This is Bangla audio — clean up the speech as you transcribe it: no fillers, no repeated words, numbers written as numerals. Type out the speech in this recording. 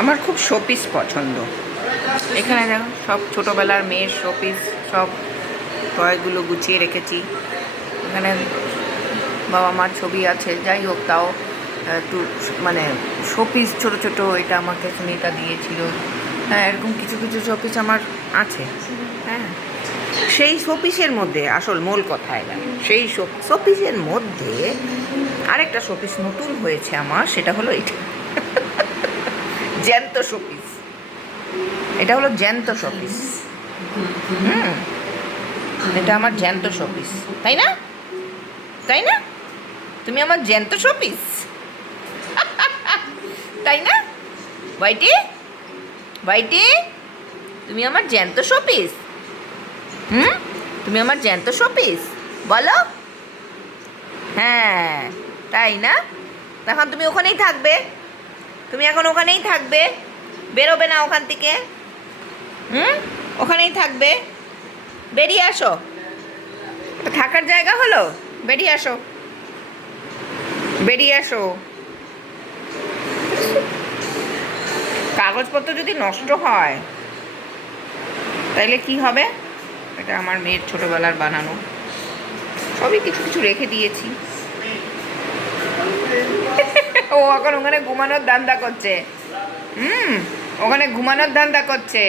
আমার খুব শোপিস পছন্দ। এখানে দেখো সব ছোটোবেলার মেয়ের শোপিস, সব টয়গুলো গুছিয়ে রেখেছি। এখানে বাবা মার ছবি আছে, যাই হোক তাও একটু মানে শোপিস ছোটো ছোটো। এটা আমাকে সুনিতা দিয়েছিল। হ্যাঁ, এরকম কিছু কিছু শোপিস আমার আছে। হ্যাঁ, সেই শোপিসের মধ্যে আসল মূল কথা এটা, সেই শোপিসের মধ্যে আরেকটা শোপিস নতুন হয়েছে আমার, সেটা হলো এটা জ্যান্ত শোপিস। এটা হলো জ্যান্ত শোপিস। এটা আমার জ্যান্ত শোপিস, তাই না? তাই না? তুমি আমার জ্যান্ত শোপিস, তাই না? ভাইটি, ভাইটি, তুমি আমার জ্যান্ত শোপিস। তুমি আমার জ্যান্ত শোপিস, বলো। হ্যাঁ, তাই না? এখন তুমি ওখানেই থাকবে, তুমি এখন ওখানেই থাকবে, বেরোবে না ওখান থেকে। ওখানেই থাকবে। বেরিয়ে আসো, এটা থাকার জায়গা হলো? বেরিয়ে আসো, বেরিয়ে আসো। কাগজপত্র যদি নষ্ট হয় তাইলে কি হবে? এটা আমার মেয়ের ছোটবেলার বানানো, সবই কিছু কিছু রেখে দিয়েছি। ও এখন ওখানে ঘুমানোর ধান্দা করছে। ওখানে ঘুমানোর ধান্দা করছে।